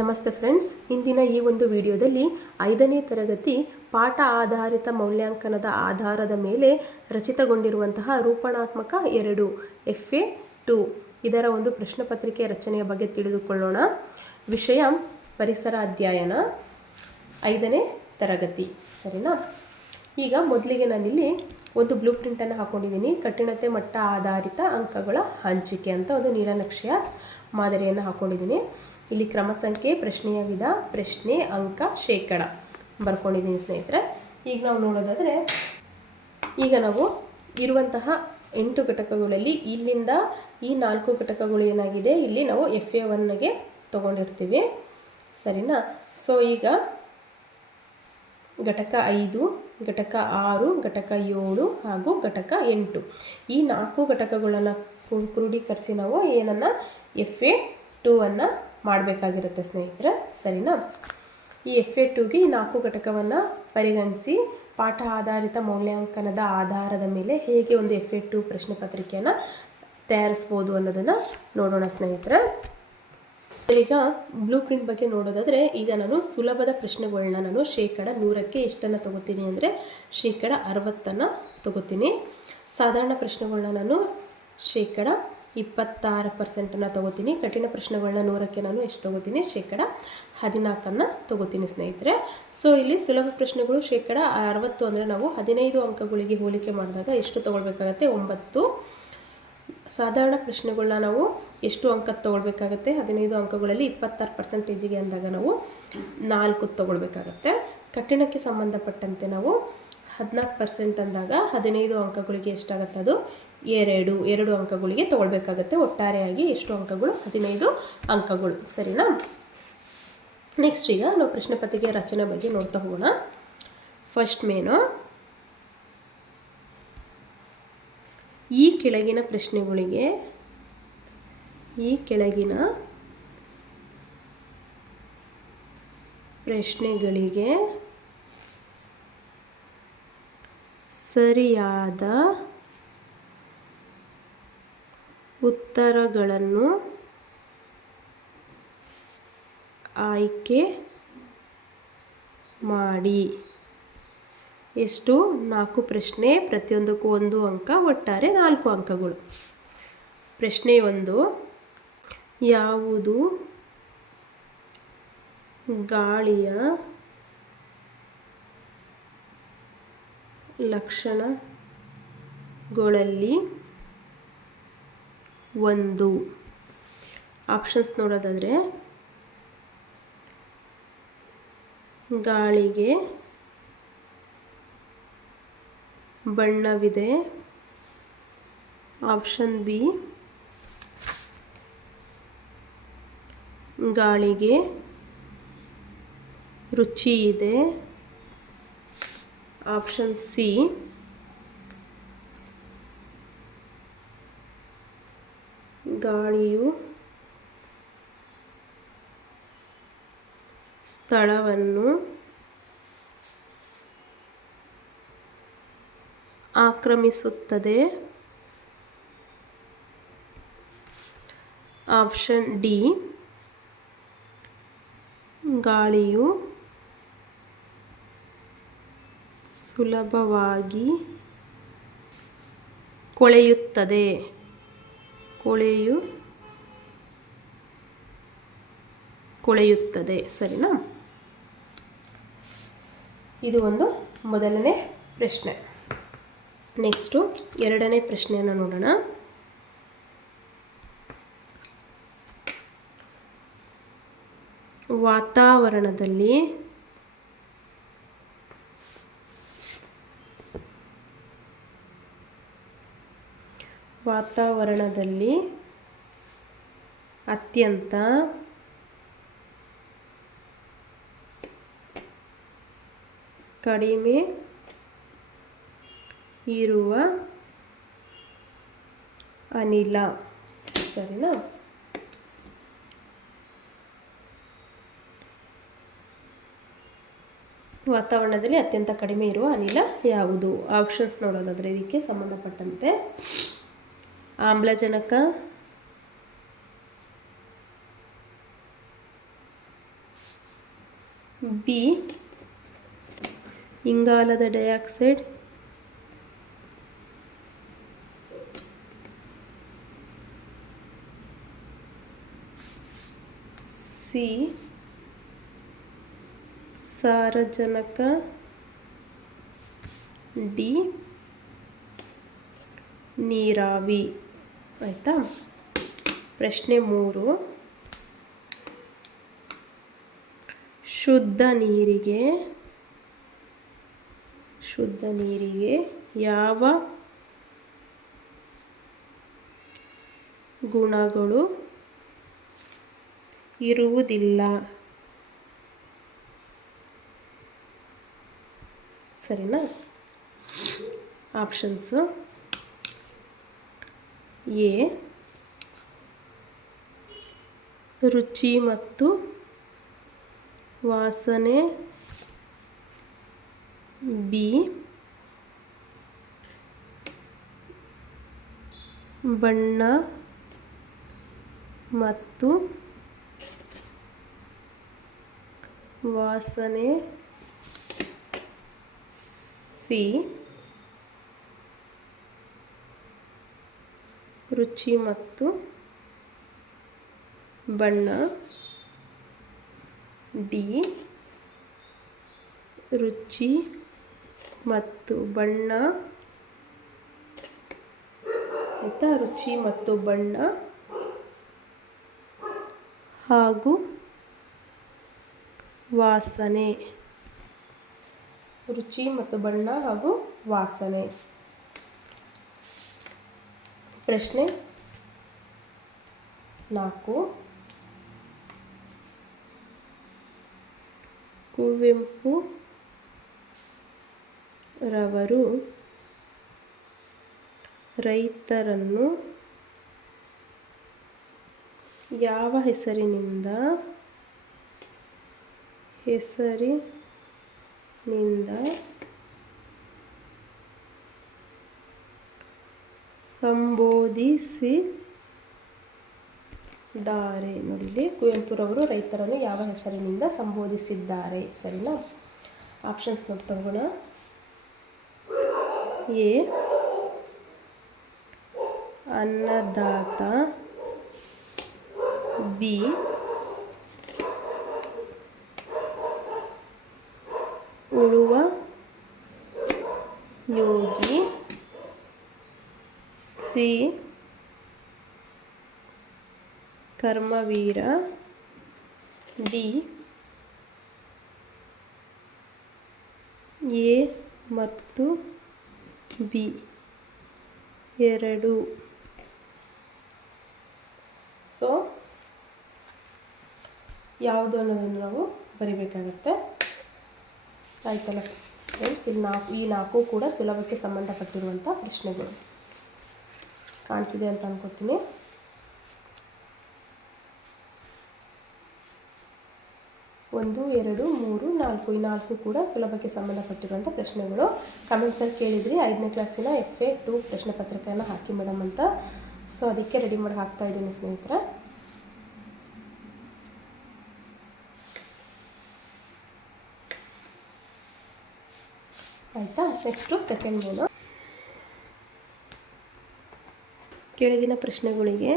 ನಮಸ್ತೆ ಫ್ರೆಂಡ್ಸ್, ಇಂದಿನ ಈ ಒಂದು ವಿಡಿಯೋದಲ್ಲಿ 5ನೇ ತರಗತಿ ಪಾಠ ಆಧಾರಿತ ಮೌಲ್ಯಾಂಕನದ ಆಧಾರದ ಮೇಲೆ ರಚಿತಗೊಂಡಿರುವಂತಹ ರೂಪಣಾತ್ಮಕ 2 FA2 ಇದರ ಒಂದು ಪ್ರಶ್ನೆ ಪತ್ರಿಕೆ ರಚನೆಯ ಬಗ್ಗೆ ತಿಳಿದುಕೊಳ್ಳೋಣ. ವಿಷಯ ಪರಿಸರ ಅಧ್ಯಯನ 5ನೇ ತರಗತಿ. ಸರಿನಾ? ಈಗ ಮೊದಲಿಗೆ ನಾನಿಲ್ಲಿ ಒಂದು ಬ್ಲೂ ಪ್ರಿಂಟನ್ನು ಹಾಕೊಂಡಿದ್ದೀನಿ. ಕಠಿಣತೆ ಮಟ್ಟ ಆಧಾರಿತ ಅಂಕಗಳ ಹಂಚಿಕೆ ಅಂತ ಒಂದು ನೀಲನಕ್ಷೆಯ ಮಾದರಿಯನ್ನು ಹಾಕೊಂಡಿದ್ದೀನಿ. ಇಲ್ಲಿ ಕ್ರಮ ಸಂಖ್ಯೆ, ಪ್ರಶ್ನೆಯ ವಿಧ, ಪ್ರಶ್ನೆ, ಅಂಕ, ಶೇಕಡ ಬರ್ಕೊಂಡಿದ್ದೀನಿ ಸ್ನೇಹಿತರೆ. ಈಗ ನಾವು ನೋಡೋದಾದರೆ, ಈಗ ನಾವು ಇರುವಂತಹ 8 ಘಟಕಗಳಲ್ಲಿ ಇಲ್ಲಿಂದ ಈ 4 ಘಟಕಗಳು ಏನಾಗಿದೆ, ಇಲ್ಲಿ ನಾವು FA1ಗೆ ತೊಗೊಂಡಿರ್ತೀವಿ. ಸರಿನಾ? ಸೊ ಈಗ ಘಟಕ 5, ಘಟಕ 6, ಘಟಕ 7 ಹಾಗೂ ಘಟಕ 8 ಈ 4 ಘಟಕಗಳನ್ನು ಕ್ರೋಢೀಕರಿಸಿ ನಾವು ಏನನ್ನು FA2ವನ್ನು ಮಾಡಬೇಕಾಗಿರುತ್ತೆ ಸ್ನೇಹಿತರೆ. ಸರಿನಾ? ಈ FA2ಗೆ ಈ 4 ಘಟಕವನ್ನು ಪರಿಗಣಿಸಿ ಪಾಠ ಆಧಾರಿತ ಮೌಲ್ಯಾಂಕನದ ಆಧಾರದ ಮೇಲೆ ಹೇಗೆ ಒಂದು FA2 ಪ್ರಶ್ನೆ ಪತ್ರಿಕೆಯನ್ನು ತಯಾರಿಸ್ಬೋದು ಅನ್ನೋದನ್ನು ನೋಡೋಣ ಸ್ನೇಹಿತರೆ. ಈಗ ಬ್ಲೂ ಪ್ರಿಂಟ್ ಬಗ್ಗೆ ನೋಡೋದಾದರೆ, ಈಗ ನಾನು ಸುಲಭದ ಪ್ರಶ್ನೆಗಳನ್ನ ನಾನು ಶೇಕಡ 100ಕ್ಕೆ ಎಷ್ಟನ್ನು ತೊಗೋತೀನಿ ಅಂದರೆ ಶೇಕಡ 60ನ್ನು ತೊಗೋತೀನಿ. ಸಾಧಾರಣ ಪ್ರಶ್ನೆಗಳನ್ನ ನಾನು ಶೇಕಡ 26% ತೊಗೋತೀನಿ. ಕಠಿಣ ಪ್ರಶ್ನೆಗಳನ್ನ 100ಕ್ಕೆ ನಾನು ಎಷ್ಟು ತೊಗೋತೀನಿ? ಶೇಕಡ 14ನ್ನು ತೊಗೋತೀನಿ ಸ್ನೇಹಿತರೆ. ಸೊ ಇಲ್ಲಿ ಸುಲಭ ಪ್ರಶ್ನೆಗಳು ಶೇಕಡ 60 ಅಂದರೆ ನಾವು 15 ಅಂಕಗಳಿಗೆ ಹೋಲಿಕೆ ಮಾಡಿದಾಗ ಎಷ್ಟು ತೊಗೊಳ್ಬೇಕಾಗತ್ತೆ? 9. ಸಾಧಾರಣ ಪ್ರಶ್ನೆಗಳನ್ನ ನಾವು ಎಷ್ಟು ಅಂಕ ತೊಗೊಳ್ಬೇಕಾಗತ್ತೆ? 15 ಅಂಕಗಳಲ್ಲಿ 26%ಗೆ ಅಂದಾಗ ನಾವು 4 ತೊಗೊಳ್ಬೇಕಾಗತ್ತೆ. ಕಠಿಣಕ್ಕೆ ಸಂಬಂಧಪಟ್ಟಂತೆ ನಾವು 14% ಅಂದಾಗ 15 ಅಂಕಗಳಿಗೆ ಎಷ್ಟಾಗುತ್ತೆ? ಅದು 2 ಅಂಕಗಳಿಗೆ ತೊಗೊಳ್ಬೇಕಾಗತ್ತೆ. ಒಟ್ಟಾರೆಯಾಗಿ ಎಷ್ಟು ಅಂಕಗಳು? 15 ಅಂಕಗಳು. ಸರಿನಾ? ನೆಕ್ಸ್ಟ್ ಈಗ ನಾವು ಪ್ರಶ್ನೆ ಪತ್ರಿಕೆ ರಚನೆ ಬಗ್ಗೆ ನೋಡ್ತಾ ಹೋಗೋಣ. ಫಸ್ಟ್ ಮೇನು, ಈ ಕೆಳಗಿನ ಪ್ರಶ್ನೆಗಳಿಗೆ ಸರಿಯಾದ ಉತ್ತರಗಳನ್ನು ಆಯ್ಕೆ ಮಾಡಿ. ಎಷ್ಟು? 4 ಪ್ರಶ್ನೆ, ಪ್ರತಿಯೊಂದಕ್ಕೂ 1 ಅಂಕ, ಒಟ್ಟಾರೆ 4 ಅಂಕಗಳು. ಪ್ರಶ್ನೆ 1, ಯಾವುದು ಗಾಳಿಯ ಲಕ್ಷಣಗಳಲ್ಲಿ ಒಂದು? ಆಪ್ಷನ್ಸ್ ನೋಡೋದಾದರೆ, ಗಾಳಿಗೆ ಬಣ್ಣವಿದೆ. ಆಪ್ಷನ್ ಬಿ, ಗಾಳಿಗೆ ರುಚಿ ಇದೆ. ಆಪ್ಷನ್ ಸಿ, ಗಾಳಿಯು ಸ್ಥಳವನ್ನು ಆಕ್ರಮಿಸುತ್ತದೆ. ಆಪ್ಷನ್ ಡಿ, ಗಾಳಿಯು ಸುಲಭವಾಗಿ ಕೊಳೆಯುತ್ತದೆ. ಸರಿನಾ? ಇದು ಒಂದು ಮೊದಲನೇ ಪ್ರಶ್ನೆ. ನೆಕ್ಸ್ಟು ಎರಡನೇ ಪ್ರಶ್ನೆಯನ್ನು ನೋಡೋಣ. ವಾತಾವರಣದಲ್ಲಿ ಅತ್ಯಂತ ಕಡಿಮೆ ಇರುವ ಅನಿಲ. ಸರಿನಾ? ವಾತಾವರಣದಲ್ಲಿ ಅತ್ಯಂತ ಕಡಿಮೆ ಇರುವ ಅನಿಲ ಯಾವುದು? ಆಪ್ಷನ್ಸ್ ನೋಡೋದಾದರೆ ಇದಕ್ಕೆ ಸಂಬಂಧಪಟ್ಟಂತೆ ಆಮ್ಲಜನಕ, ಬಿ ಇಂಗಾಲದ ಡೈಆಕ್ಸೈಡ್, ಸಿ ಸಾರಜನಕ, ಡಿ ನೀರಾವಿ. ಆಯಿತಾ. ಪ್ರಶ್ನೆ 3, ಶುದ್ಧ ನೀರಿಗೆ ಯಾವ ಗುಣಗಳು ಇರುವುದಿಲ್ಲ? ಸರಿನಾ? ಆಪ್ಷನ್ಸ್: ಎ ರುಚಿ ಮತ್ತು ವಾಸನೆ, ಬಿ ಬಣ್ಣ ಮತ್ತು ವಾಸನೆ, ಸಿ ರುಚಿ ಮತ್ತು ಬಣ್ಣ, ಡಿ ರುಚಿ ಮತ್ತು ಬಣ್ಣ. ಆಯಿತಾ. ರುಚಿ ಮತ್ತು ಬಣ್ಣ ಹಾಗೂ ವಾಸನೆ. ರುಚಿ ಮತ್ತು ಬಣ್ಣ ಹಾಗೂ ವಾಸನೆ. ಪ್ರಶ್ನೆ 4, ಕುವೆಂಪು ರವರು ರೈತರನ್ನು ಯಾವ ಹೆಸರಿನಿಂದ ಸಂಬೋಧಿಸಿದ್ದಾರೆ? ನೋಡಿಲಿ, ಕುವೆಂಪುರವರು ರೈತರನ್ನು ಯಾವ ಹೆಸರಿನಿಂದ ಸಂಬೋಧಿಸಿದ್ದಾರೆ? ಸರಿನಾ? ಆಪ್ಷನ್ಸ್ ನೋಡ್ತೋಗೋಣ. ಎ ಅನ್ನದಾತ, ಬಿ ಉಳುವ Yogi, C Karmaveera, D A ಮತ್ತು ಬಿ ಎರಡು. ಸೊ ಯಾವುದು ಅನ್ನೋದನ್ನು ನಾವು ಬರಿಬೇಕಾಗತ್ತೆ. ಆಯ್ತಲ್ಲ ಫ್ರೆಂಡ್ಸ್. ಈ ನಾಲ್ಕು ಕೂಡ ಸುಲಭಕ್ಕೆ ಸಂಬಂಧಪಟ್ಟಿರುವಂಥ ಪ್ರಶ್ನೆಗಳು. ಕಾಣ್ತಿದೆ ಅಂತ ಅನ್ಕೋತೀನಿ. ಒಂದು, ಎರಡು, ಮೂರು, ನಾಲ್ಕು, ಈ ನಾಲ್ಕು ಕೂಡ ಸುಲಭಕ್ಕೆ ಸಂಬಂಧಪಟ್ಟಿರುವಂಥ ಪ್ರಶ್ನೆಗಳು. ಕಮೆಂಟ್ಸಲ್ಲಿ ಕೇಳಿದ್ರಿ 5ನೇ ಕ್ಲಾಸಿನ FA2 ಪ್ರಶ್ನೆ ಪತ್ರಿಕೆಯನ್ನು ಹಾಕಿ ಮೇಡಮ್ ಅಂತ. ಸೊ ಅದಕ್ಕೆ ರೆಡಿ ಮಾಡಿ ಹಾಕ್ತಾ ಇದ್ದೀನಿ ಸ್ನೇಹಿತರೆ. ಆಯಿತಾ. Next second main. ಕೆಳಗಿನ ಪ್ರಶ್ನೆಗಳಿಗೆ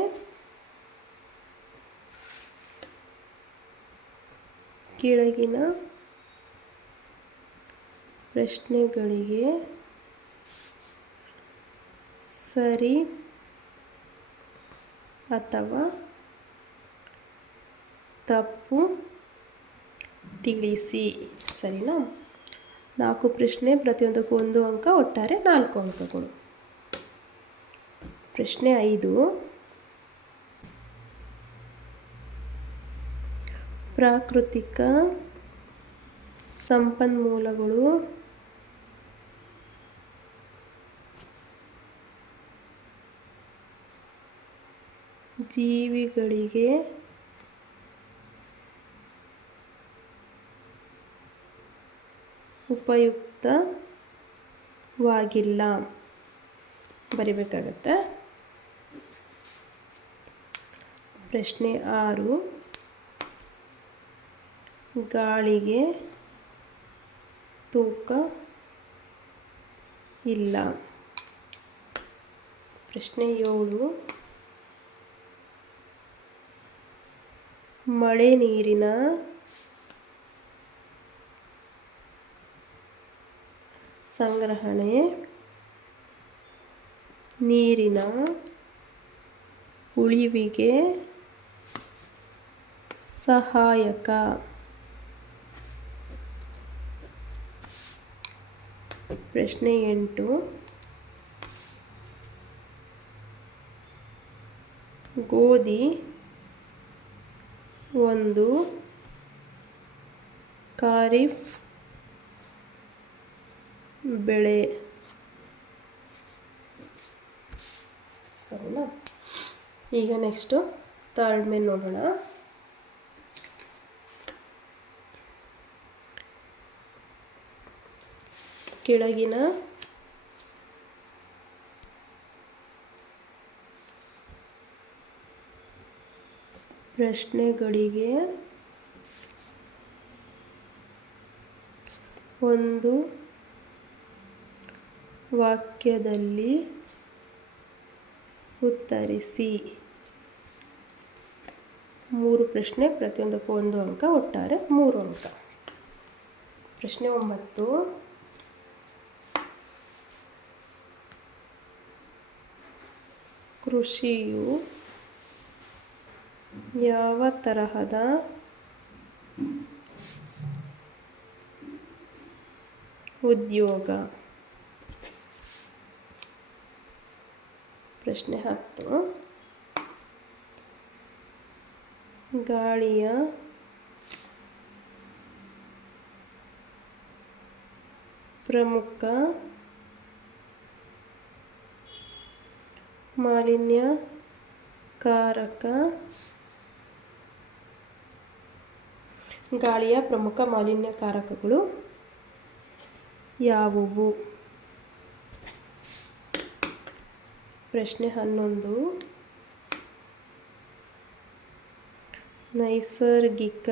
ಸರಿ ಅಥವಾ ತಪ್ಪು ತಿಳಿಸಿ. ಸರಿನಾ? 4 ಪ್ರಶ್ನೆ, ಪ್ರತಿಯೊಂದಕ್ಕೂ 1 ಅಂಕ, ಒಟ್ಟಾರೆ 4 ಅಂಕಗಳು. ಪ್ರಶ್ನೆ 5, ಪ್ರಾಕೃತಿಕ ಸಂಪನ್ಮೂಲಗಳು ಜೀವಿಗಳಿಗೆ ಉಪಯುಕ್ತವಾಗಿಲ್ಲ. ಬರಿಬೇಕಾಗತ್ತೆ. ಪ್ರಶ್ನೆ 6, ಗಾಳಿಗೆ ತೂಕ ಇಲ್ಲ. ಪ್ರಶ್ನೆ 7, ಮಳೆ ನೀರಿನ ಸಂಗ್ರಹಣೆ ನೀರಿನ ಉಳಿವಿಗೆ ಸಹಾಯಕ. ಪ್ರಶ್ನೆ 8, ಗೋಧಿ ಒಂದು ಖಾರಿಫ್ ಬೆಳೆ. ಸರಿನಾ? ಈಗ ನೆಕ್ಸ್ಟು ಥರ್ಡ್ ಮೇಲೆ ನೋಡೋಣ. ಕೆಳಗಿನ ಪ್ರಶ್ನೆಗಳಿಗೆ ಒಂದು ವಾಕ್ಯದಲ್ಲಿ ಉತ್ತರಿಸಿ. 3 ಪ್ರಶ್ನೆ, ಪ್ರತಿಯೊಂದಕ್ಕೂ 1 ಅಂಕ, ಒಟ್ಟಾರೆ 3 ಅಂಕ. ಪ್ರಶ್ನೆ 9, ಕೃಷಿಯು ಯಾವ ತರಹದ ಉದ್ಯೋಗ? ಪ್ರಶ್ನೆ 10, ಗಾಳಿಯ ಪ್ರಮುಖ ಮಾಲಿನ್ಯಕಾರಕ. ಗಾಳಿಯ ಪ್ರಮುಖ ಮಾಲಿನ್ಯಕಾರಕಗಳು ಯಾವುವು? ಪ್ರಶ್ನೆ 11, ನೈಸರ್ಗಿಕ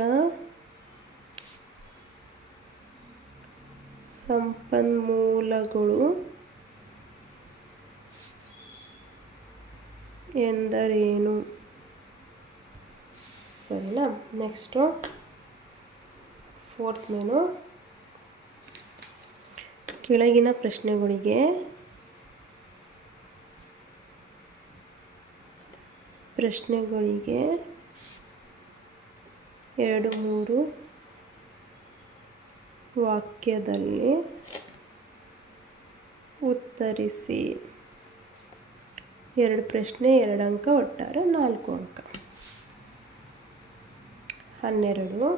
ಸಂಪನ್ಮೂಲಗಳು ಎಂದರೇನು? ಸರಿನಾ? ನೆಕ್ಸ್ಟು 4th ಮೇನು, ಕೆಳಗಿನ ಪ್ರಶ್ನೆಗಳಿಗೆ ಪ್ರಶ್ನೆಗಳಿಗೆ 2-3 ವಾಕ್ಯದಲ್ಲಿ ಉತ್ತರಿಸಿ. 2 ಪ್ರಶ್ನೆ 2 ಅಂಕ, ಒಟ್ಟಾರೆ 4 ಅಂಕ. 12,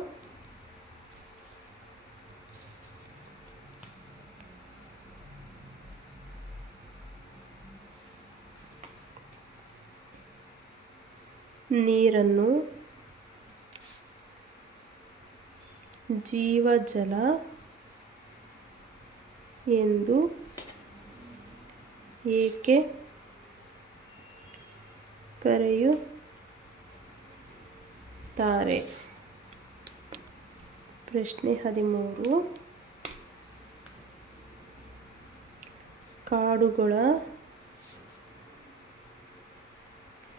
ನೀರನ್ನು ಜೀವಜಲ ಎಂದು ಏಕೆ ಕರೆಯುತ್ತಾರೆ? ಪ್ರಶ್ನೆ 13, ಕಾಡುಗಳ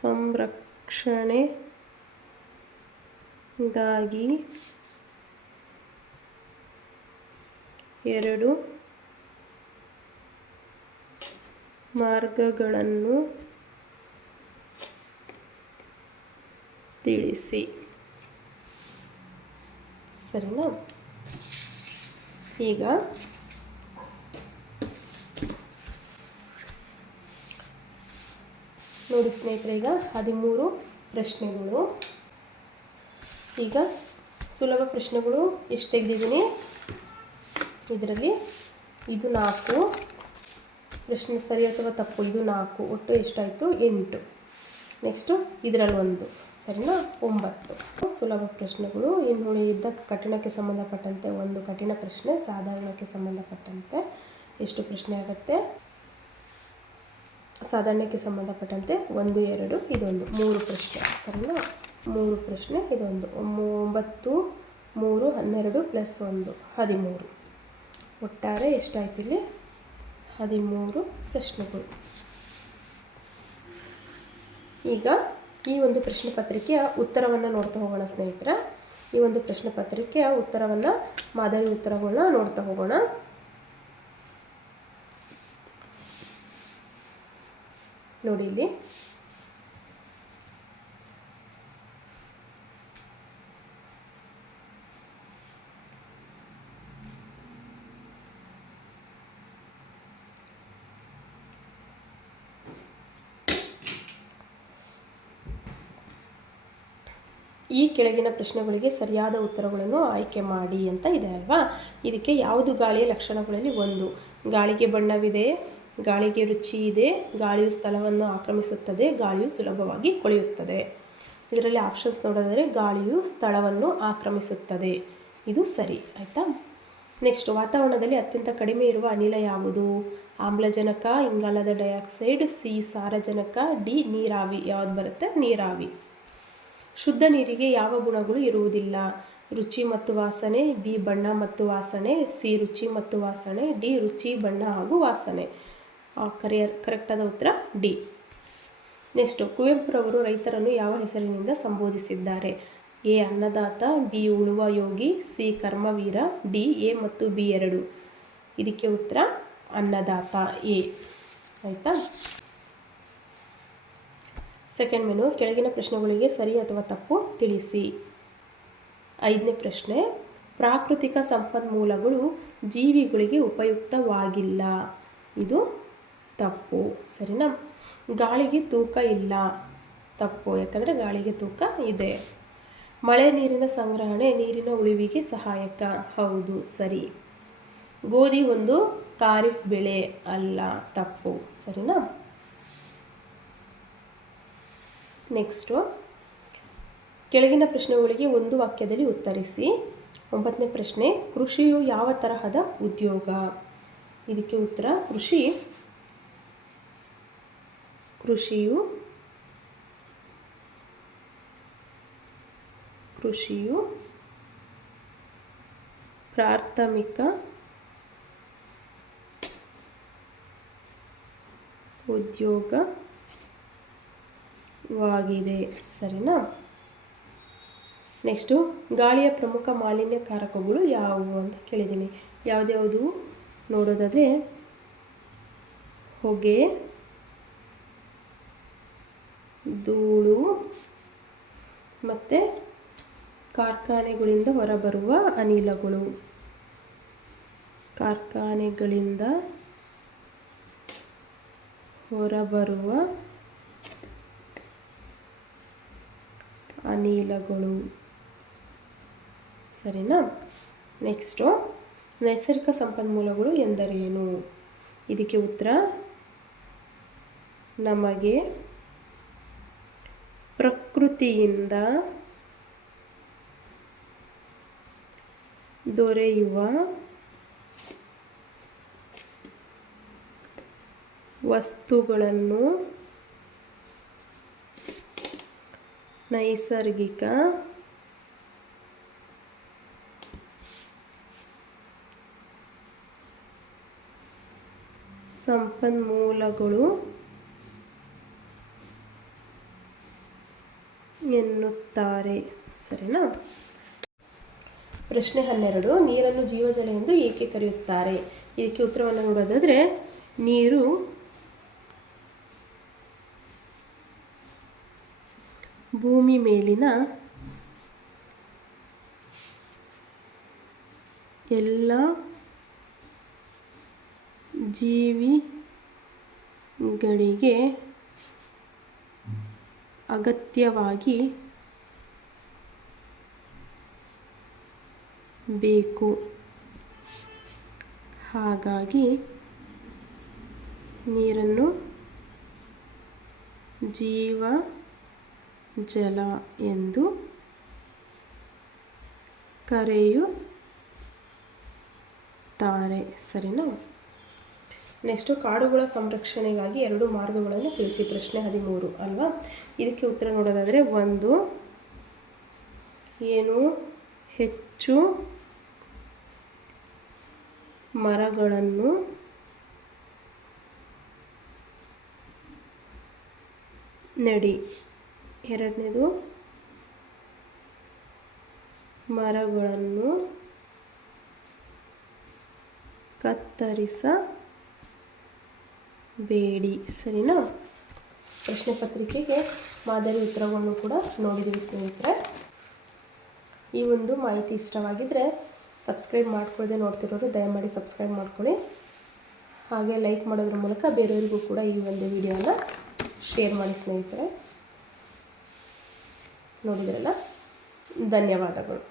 ಸಂರಕ್ಷಣೆಗಾಗಿ 2 ಮಾರ್ಗಗಳನ್ನು ತಿಳಿಸಿ. ಸರಿನಾ? ಈಗ ನೋಡಿ ಸ್ನೇಹಿತರೆ, ಈಗ 13 ಪ್ರಶ್ನೆಗಳು. ಈಗ ಸುಲಭ ಪ್ರಶ್ನೆಗಳು ಎಷ್ಟು ತೆಗೆದಿದ್ದೀನಿ ಇದರಲ್ಲಿ? ಇದು 4 ಪ್ರಶ್ನೆ ಸರಿ ಅಥವಾ ತಪ್ಪು, ಇದು 4, ಒಟ್ಟು ಎಷ್ಟಾಯಿತು? 8. ನೆಕ್ಸ್ಟು ಇದರಲ್ಲಿ 1, ಸರಿನಾ? 9 ಸುಲಭ ಪ್ರಶ್ನೆಗಳು. ಇನ್ನು ಉಳಿದ ಕಠಿಣಕ್ಕೆ ಸಂಬಂಧಪಟ್ಟಂತೆ 1 ಕಠಿಣ ಪ್ರಶ್ನೆ, ಸಾಧಾರಣಕ್ಕೆ ಸಂಬಂಧಪಟ್ಟಂತೆ ಎಷ್ಟು ಪ್ರಶ್ನೆ ಆಗುತ್ತೆ? ಸಾಧಾರಣಕ್ಕೆ ಸಂಬಂಧಪಟ್ಟಂತೆ 1, 2 ಇದೊಂದು 3 ಪ್ರಶ್ನೆ, ಸರಿನಾ? 3 ಪ್ರಶ್ನೆ ಇದೊಂದು. 9, 3, 12 + 1 13. ಒಟ್ಟಾರೆ ಎಷ್ಟಾಯ್ತು ಇಲ್ಲಿ? 13 ಪ್ರಶ್ನೆಗಳು. ಈಗ ಈ ಒಂದು ಪ್ರಶ್ನೆ ಪತ್ರಿಕೆಯ ಉತ್ತರವನ್ನು ನೋಡ್ತಾ ಹೋಗೋಣ ಸ್ನೇಹಿತರೆ. ಈ ಒಂದು ಪ್ರಶ್ನೆ ಪತ್ರಿಕೆಯ ಉತ್ತರವನ್ನು, ಮಾದರಿ ಉತ್ತರಗಳನ್ನ ನೋಡ್ತಾ ಹೋಗೋಣ. ನೋಡಿ ಇಲ್ಲಿ ಈ ಕೆಳಗಿನ ಪ್ರಶ್ನೆಗಳಿಗೆ ಸರಿಯಾದ ಉತ್ತರಗಳನ್ನು ಆಯ್ಕೆ ಮಾಡಿ ಅಂತ ಇದೆ ಅಲ್ವಾ. ಇದಕ್ಕೆ ಯಾವುದು ಗಾಳಿಯ ಲಕ್ಷಣಗಳಲ್ಲಿ ಒಂದು? ಗಾಳಿಗೆ ಬಣ್ಣವಿದೆ, ಗಾಳಿಗೆ ರುಚಿ ಇದೆ, ಗಾಳಿಯು ಸ್ಥಳವನ್ನು ಆಕ್ರಮಿಸುತ್ತದೆ, ಗಾಳಿಯು ಸುಲಭವಾಗಿ ಕೊಳೆಯುತ್ತದೆ. ಇದರಲ್ಲಿ ಆಪ್ಷನ್ಸ್ ನೋಡಿದರೆ ಗಾಳಿಯು ಸ್ಥಳವನ್ನು ಆಕ್ರಮಿಸುತ್ತದೆ, ಇದು ಸರಿ ಆಯಿತಾ. ನೆಕ್ಸ್ಟ್, ವಾತಾವರಣದಲ್ಲಿ ಅತ್ಯಂತ ಕಡಿಮೆ ಇರುವ ಅನಿಲ ಯಾವುದು? ಆಮ್ಲಜನಕ, ಇಂಗಾಲದ ಡೈಆಕ್ಸೈಡ್, ಸಿ ಸಾರಜನಕ, ಡಿ ನೀರಾವಿ. ಯಾವುದು ಬರುತ್ತೆ? ನೀರಾವಿ. ಶುದ್ಧ ನೀರಿಗೆ ಯಾವ ಗುಣಗಳು ಇರುವುದಿಲ್ಲ? ರುಚಿ ಮತ್ತು ವಾಸನೆ, ಬಿ ಬಣ್ಣ ಮತ್ತು ವಾಸನೆ, ಸಿ ರುಚಿ ಮತ್ತು ವಾಸನೆ, ಡಿ ರುಚಿ, ಬಣ್ಣ ಹಾಗೂ ವಾಸನೆ. ಕರೆಕ್ಟಾದ ಉತ್ತರ ಡಿ. ನೆಕ್ಸ್ಟ್, ಕುವೆಂಪುರವರು ರೈತರನ್ನು ಯಾವ ಹೆಸರಿನಿಂದ ಸಂಬೋಧಿಸಿದ್ದಾರೆ? ಎ ಅನ್ನದಾತ, ಬಿ ಉಳುವ Yogi, C Karmaveera, D A ಮತ್ತು ಬಿ ಎರಡು. ಇದಕ್ಕೆ ಉತ್ತರ ಅನ್ನದಾತ, ಎ ಆಯಿತಾ. ಸೆಕೆಂಡ್ ಮೆನು, ಕೆಳಗಿನ ಪ್ರಶ್ನೆಗಳಿಗೆ ಸರಿ ಅಥವಾ ತಪ್ಪು ತಿಳಿಸಿ. 5ನೇ ಪ್ರಶ್ನೆ, ಪ್ರಾಕೃತಿಕ ಸಂಪನ್ಮೂಲಗಳು ಜೀವಿಗಳಿಗೆ ಉಪಯುಕ್ತವಾಗಿಲ್ಲ. ಇದು ತಪ್ಪು, ಸರಿನಾ. ಗಾಳಿಗೆ ತೂಕ ಇಲ್ಲ, ತಪ್ಪು, ಯಾಕಂದರೆ ಗಾಳಿಗೆ ತೂಕ ಇದೆ. ಮಳೆ ನೀರಿನ ಸಂಗ್ರಹಣೆ ನೀರಿನ ಉಳಿವಿಗೆ ಸಹಾಯಕ, ಹೌದು, ಸರಿ. ಗೋಧಿ ಒಂದು ಖಾರಿಫ್ ಬೆಳೆ ಅಲ್ಲ, ತಪ್ಪು, ಸರಿನಾ. ನೆಕ್ಸ್ಟು, ಕೆಳಗಿನ ಪ್ರಶ್ನೆಗಳಿಗೆ ಒಂದು ವಾಕ್ಯದಲ್ಲಿ ಉತ್ತರಿಸಿ. 9ನೇ ಪ್ರಶ್ನೆ, ಕೃಷಿಯು ಯಾವ ತರಹದ ಉದ್ಯೋಗ? ಇದಕ್ಕೆ ಉತ್ತರ ಕೃಷಿಯು ಪ್ರಾಥಮಿಕ ಉದ್ಯೋಗವಾಗಿದೆ, ಸರಿನಾ. ನೆಕ್ಸ್ಟು, ಗಾಳಿಯ ಪ್ರಮುಖ ಮಾಲಿನ್ಯಕಾರಕಗಳು ಯಾವುವು ಅಂತ ಕೇಳಿದ್ದೀನಿ. ಯಾವುದ್ಯಾವುದು ನೋಡೋದಾದರೆ ಹೊಗೆ, ಧೂಳು ಮತ್ತು ಕಾರ್ಖಾನೆಗಳಿಂದ ಹೊರಬರುವ ಅನಿಲಗಳು. ಕಾರ್ಖಾನೆಗಳಿಂದ ಹೊರಬರುವ ಅನಿಲಗಳು, ಸರಿನಾ. ನೆಕ್ಸ್ಟು, ನೈಸರ್ಗಿಕ ಸಂಪನ್ಮೂಲಗಳು ಎಂದರೇನು? ಇದಕ್ಕೆ ಉತ್ತರ ನಮಗೆ ಪ್ರಕೃತಿಯಿಂದ ದೊರೆಯುವ ವಸ್ತುಗಳನ್ನು ನೈಸರ್ಗಿಕ ಸಂಪನ್ಮೂಲಗಳು ಎನ್ನುತ್ತಾರೆ, ಸರಿನಾ. ಪ್ರಶ್ನೆ 12, ನೀರನ್ನು ಜೀವಜಲ ಎಂದು ಏಕೆ ಕರೆಯುತ್ತಾರೆ? ಇದಕ್ಕೆ ಉತ್ತರವನ್ನು ನೋಡೋದಾದರೆ, ನೀರು ಭೂಮಿ ಮೇಲಿನ ಎಲ್ಲ ಜೀವಿಗಳಿಗೆ ಅಗತ್ಯವಾಗಿ ಬೇಕು. ಹಾಗಾಗಿ ನೀರನ್ನು ಜೀವಜಲ ಎಂದು ಕರೆಯುತ್ತಾರೆ, ಸರಿನಾ. ನೆಕ್ಸ್ಟು, ಕಾಡುಗಳ ಸಂರಕ್ಷಣೆಗಾಗಿ 2 ಮಾರ್ಗಗಳನ್ನು ತಿಳಿಸಿ. ಪ್ರಶ್ನೆ 13 ಅಲ್ವಾ. ಇದಕ್ಕೆ ಉತ್ತರ ನೋಡೋದಾದರೆ, 1 ಏನು ಹೆಚ್ಚು ಹೆಚ್ಚು ಮರಗಳನ್ನು ನೆಡಿ. ಎರಡನೇದು, ಮರಗಳನ್ನು ಕತ್ತರಿಸಬೇಡಿ. ಸರಿನಾ? ಪ್ರಶ್ನೆ ಪತ್ರಿಕೆಗೆ ಮಾದರಿ ಉತ್ತರಗಳನ್ನು ಕೂಡ ನೋಡಿದ್ದೀವಿ ಸ್ನೇಹಿತರೆ. ಈ ಒಂದು ಮಾಹಿತಿ ಇಷ್ಟವಾಗಿದ್ದರೆ ಸಬ್ಸ್ಕ್ರೈಬ್ ಮಾಡ್ಕೊಳ್ಳದೆ ನೋಡ್ತಿರೋರು ದಯಮಾಡಿ ಸಬ್ಸ್ಕ್ರೈಬ್ ಮಾಡ್ಕೊಳ್ಳಿ. ಹಾಗೆ ಲೈಕ್ ಮಾಡೋದ್ರ ಮೂಲಕ ಬೇರೆಯವರಿಗೂ ಕೂಡ ಈ ಒಂದು ವಿಡಿಯೋನ ಶೇರ್ ಮಾಡಿ ಸ್ನೇಹಿತರೆ. ನೋಡಿದ್ರಲ್ಲ, ಧನ್ಯವಾದಗಳು.